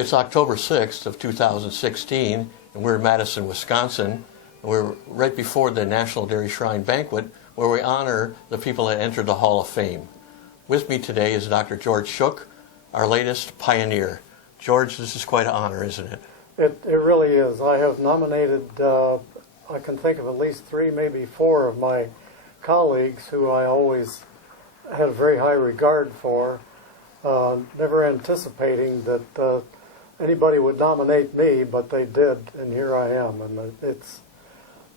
It's October 6th of 2016, and we're in Madison, Wisconsin. We're right before the National Dairy Shrine Banquet, where we honor the people that entered the Hall of Fame. With me today is Dr. George Shook, our latest pioneer. George, this is quite an honor, isn't it? It really is. I have nominated, I can think of at least 3, maybe 4 of my colleagues who I always had a very high regard for, never anticipating that anybody would nominate me, but they did, and here I am, and it's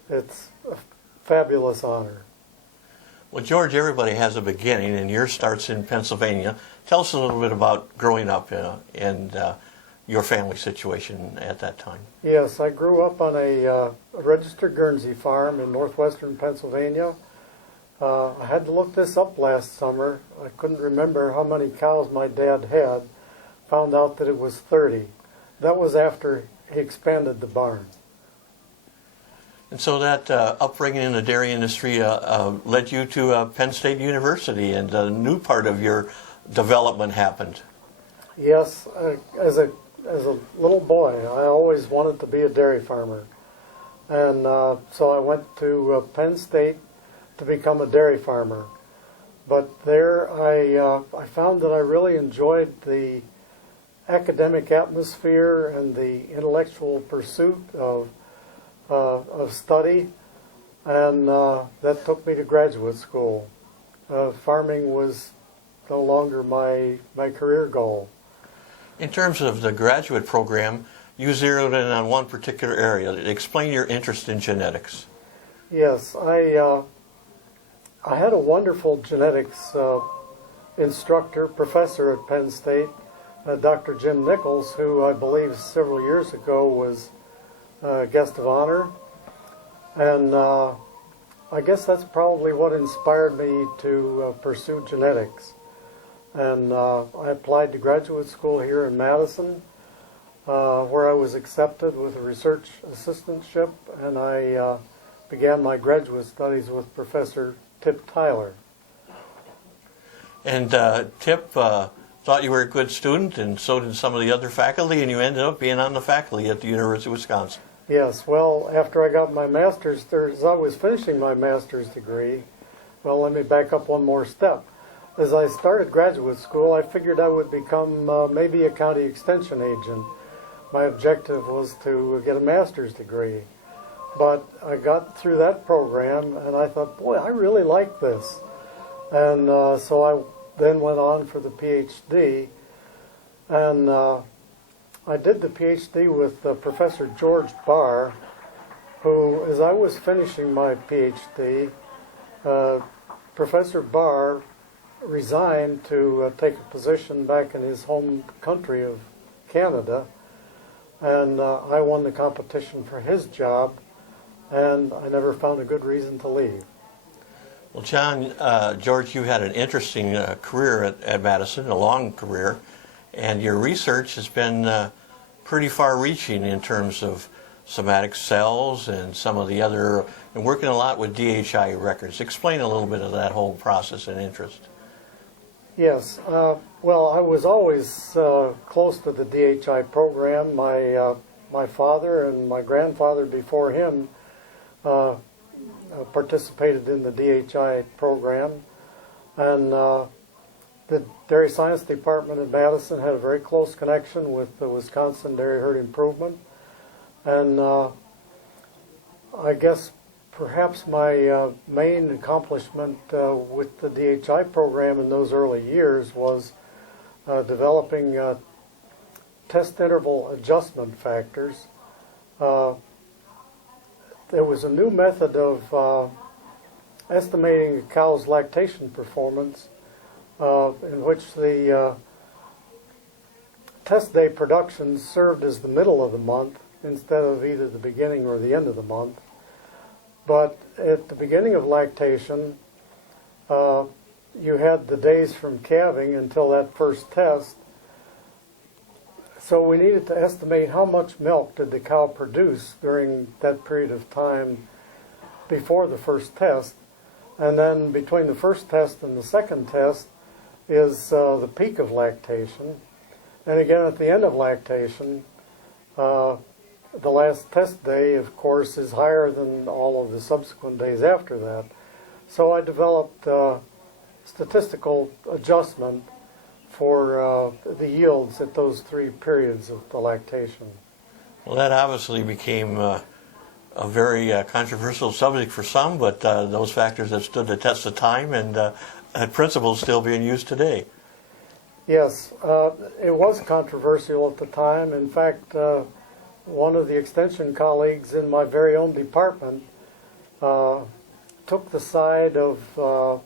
a fabulous honor. Well, George, everybody has a beginning, and yours starts in Pennsylvania. Tell us a little bit about growing up and your family situation at that time. Yes, I grew up on a registered Guernsey farm in northwestern Pennsylvania. I had to look this up last summer. I couldn't remember how many cows my dad had. Found out that it was 30. That was after he expanded the barn. And so that upbringing in the dairy industry led you to Penn State University, and a new part of your development happened. Yes, as a little boy, I always wanted to be a dairy farmer. And so I went to Penn State to become a dairy farmer. But there I found that I really enjoyed the academic atmosphere and the intellectual pursuit of study, and that took me to graduate school. Farming was no longer my career goal. In terms of the graduate program, you zeroed in on one particular area. Explain your interest in genetics. Yes, I had a wonderful genetics instructor, professor at Penn State, Dr. Jim Nichols, who I believe several years ago was a guest of honor. And I guess that's probably what inspired me to pursue genetics. And I applied to graduate school here in Madison, where I was accepted with a research assistantship, and I began my graduate studies with Professor Tip Tyler. And Tip thought you were a good student, and so did some of the other faculty, and you ended up being on the faculty at the University of Wisconsin. Yes, well, after I got my master's, as I was finishing my master's degree, well, let me back up one more step. As I started graduate school, I figured I would become maybe a county extension agent. My objective was to get a master's degree. But I got through that program, and I thought, boy, I really like this. And so I then went on for the PhD. And I did the PhD with Professor George Barr, who, as I was finishing my PhD, Professor Barr resigned to take a position back in his home country of Canada, and I won the competition for his job, and I never found a good reason to leave. Well, George, you had an interesting career at Madison, a long career, and your research has been pretty far-reaching in terms of somatic cells and some of the other, and working a lot with DHI records. Explain a little bit of that whole process and interest. Yes, well, I was always close to the DHI program. My father and my grandfather before him participated in the DHI program, and the Dairy Science Department at Madison had a very close connection with the Wisconsin Dairy Herd Improvement, and I guess perhaps my main accomplishment with the DHI program in those early years was developing test interval adjustment factors. There was a new method of estimating a cow's lactation performance in which the test day production served as the middle of the month instead of either the beginning or the end of the month. But at the beginning of lactation, you had the days from calving until that first test. So we needed to estimate how much milk did the cow produce during that period of time before the first test. And then between the first test and the second test is the peak of lactation. And again, at the end of lactation, the last test day, of course, is higher than all of the subsequent days after that. So I developed statistical adjustment for the yields at those 3 periods of the lactation. Well, that obviously became a very controversial subject for some, but those factors have stood the test of time, and that principle is still being used today. Yes, it was controversial at the time. In fact, one of the extension colleagues in my very own department took the side of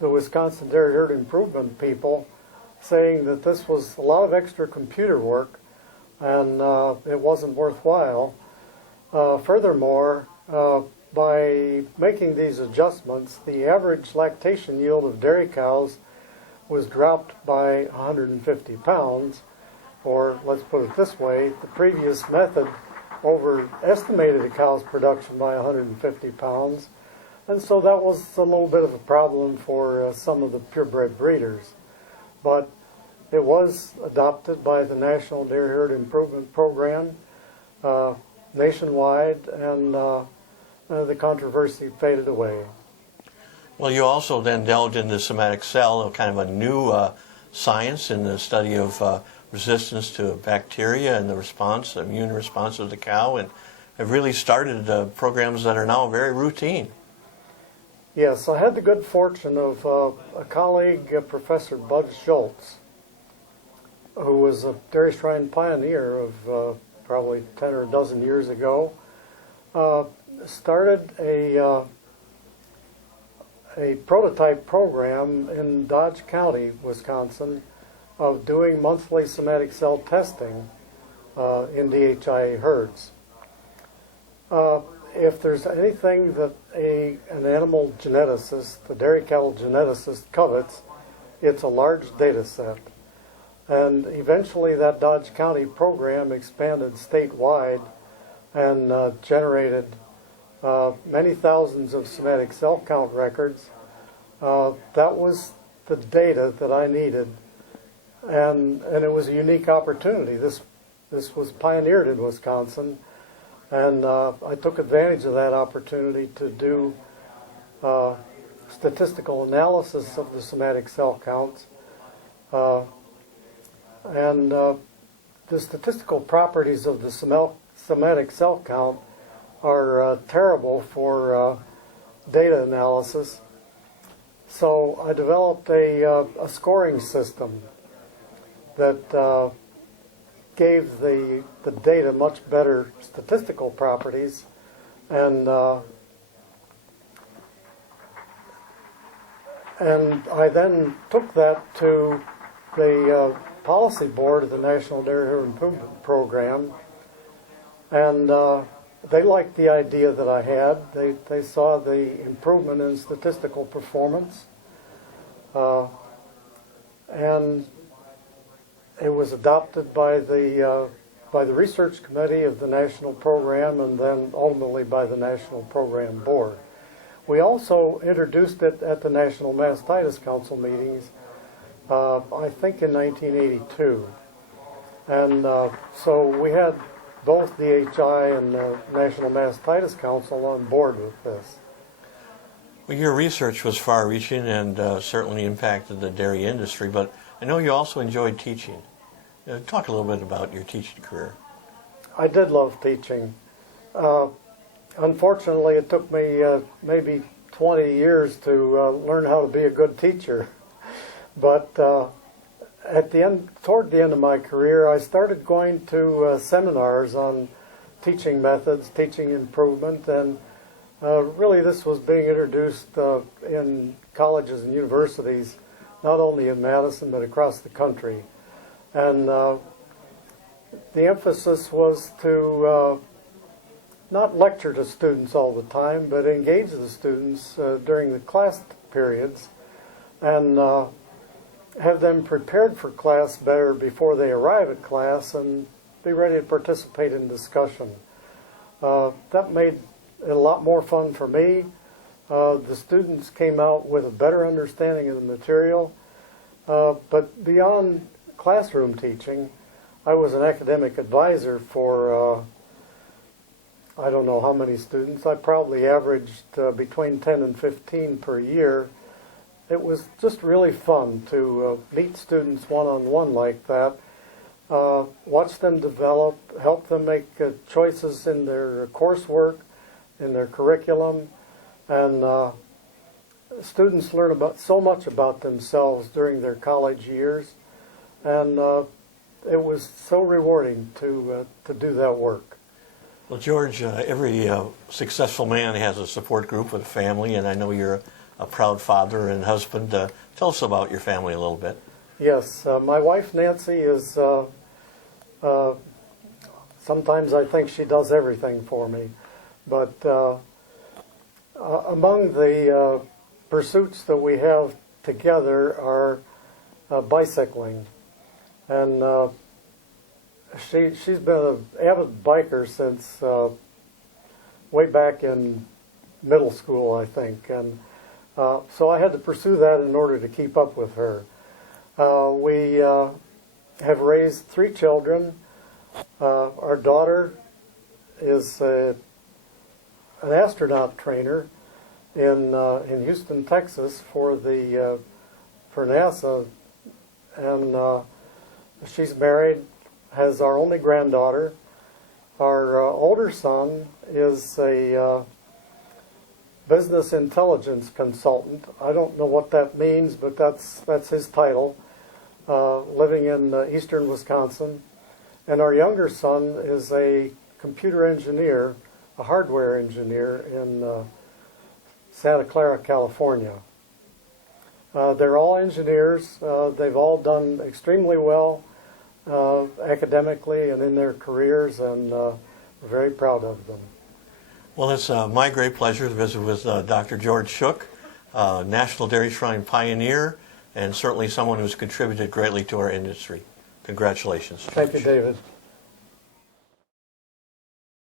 the Wisconsin Dairy Herd Improvement people, saying that this was a lot of extra computer work and it wasn't worthwhile. Furthermore, by making these adjustments, the average lactation yield of dairy cows was dropped by 150 pounds, or let's put it this way, the previous method overestimated a cow's production by 150 pounds, and so that was a little bit of a problem for some of the purebred breeders. But it was adopted by the National Dairy Herd Improvement Program nationwide, and the controversy faded away. Well, you also then delved into somatic cell, kind of a new science in the study of resistance to bacteria and the response, immune response of the cow, and have really started programs that are now very routine. Yes, I had the good fortune of a colleague, Professor Bud Schultz, who was a dairy shrine pioneer of probably 10 or a dozen years ago, started a prototype program in Dodge County, Wisconsin, of doing monthly somatic cell testing in DHIA herds. If there's anything that an animal geneticist, a dairy cattle geneticist, covets, it's a large data set. And eventually that Dodge County program expanded statewide and generated many thousands of somatic cell count records. That was the data that I needed, and it was a unique opportunity. This was pioneered in Wisconsin, and I took advantage of that opportunity to do statistical analysis of the somatic cell counts. And the statistical properties of the somatic cell count are terrible for data analysis. So I developed a scoring system that gave the data much better statistical properties, and I then took that to the policy board of the National Dairy Herd Improvement Program, and they liked the idea that I had. They saw the improvement in statistical performance, and it was adopted by the research committee of the national program, and then ultimately by the national program board. We also introduced it at the National Mastitis Council meetings, I think in 1982. And so we had both DHI and the National Mastitis Council on board with this. Well, your research was far-reaching and certainly impacted the dairy industry, but I know you also enjoyed teaching. Talk a little bit about your teaching career. I did love teaching. Unfortunately, it took me maybe 20 years to learn how to be a good teacher. But toward the end of my career, I started going to seminars on teaching methods, teaching improvement, and really this was being introduced in colleges and universities, not only in Madison but across the country. And the emphasis was to not lecture to students all the time, but engage the students during the class periods and have them prepared for class better before they arrive at class and be ready to participate in discussion. That made it a lot more fun for me. The students came out with a better understanding of the material, but beyond classroom teaching, I was an academic advisor for I don't know how many students. I probably averaged between 10 and 15 per year. It was just really fun to meet students one-on-one like that, watch them develop, help them make choices in their coursework, in their curriculum, and students learn about so much about themselves during their college years, and it was so rewarding to do that work. Well, George, every successful man has a support group with a family, and I know you're a proud father and husband. Tell us about your family a little bit. Yes, my wife Nancy is, sometimes I think she does everything for me, but among the pursuits that we have together are bicycling, and she's been an avid biker since way back in middle school, I think, and so I had to pursue that in order to keep up with her. We have raised 3 children. Our daughter is an astronaut trainer in Houston, Texas for NASA, and she's married, has our only granddaughter. Our older son is a business intelligence consultant. I don't know what that means, but that's his title, living in eastern Wisconsin. And our younger son is a computer engineer, a hardware engineer in Santa Clara, California. They're all engineers. They've all done extremely well academically and in their careers, and we're very proud of them. Well, it's my great pleasure to visit with Dr. George Shook, National Dairy Shrine pioneer, and certainly someone who's contributed greatly to our industry. Congratulations, George. Thank you, David.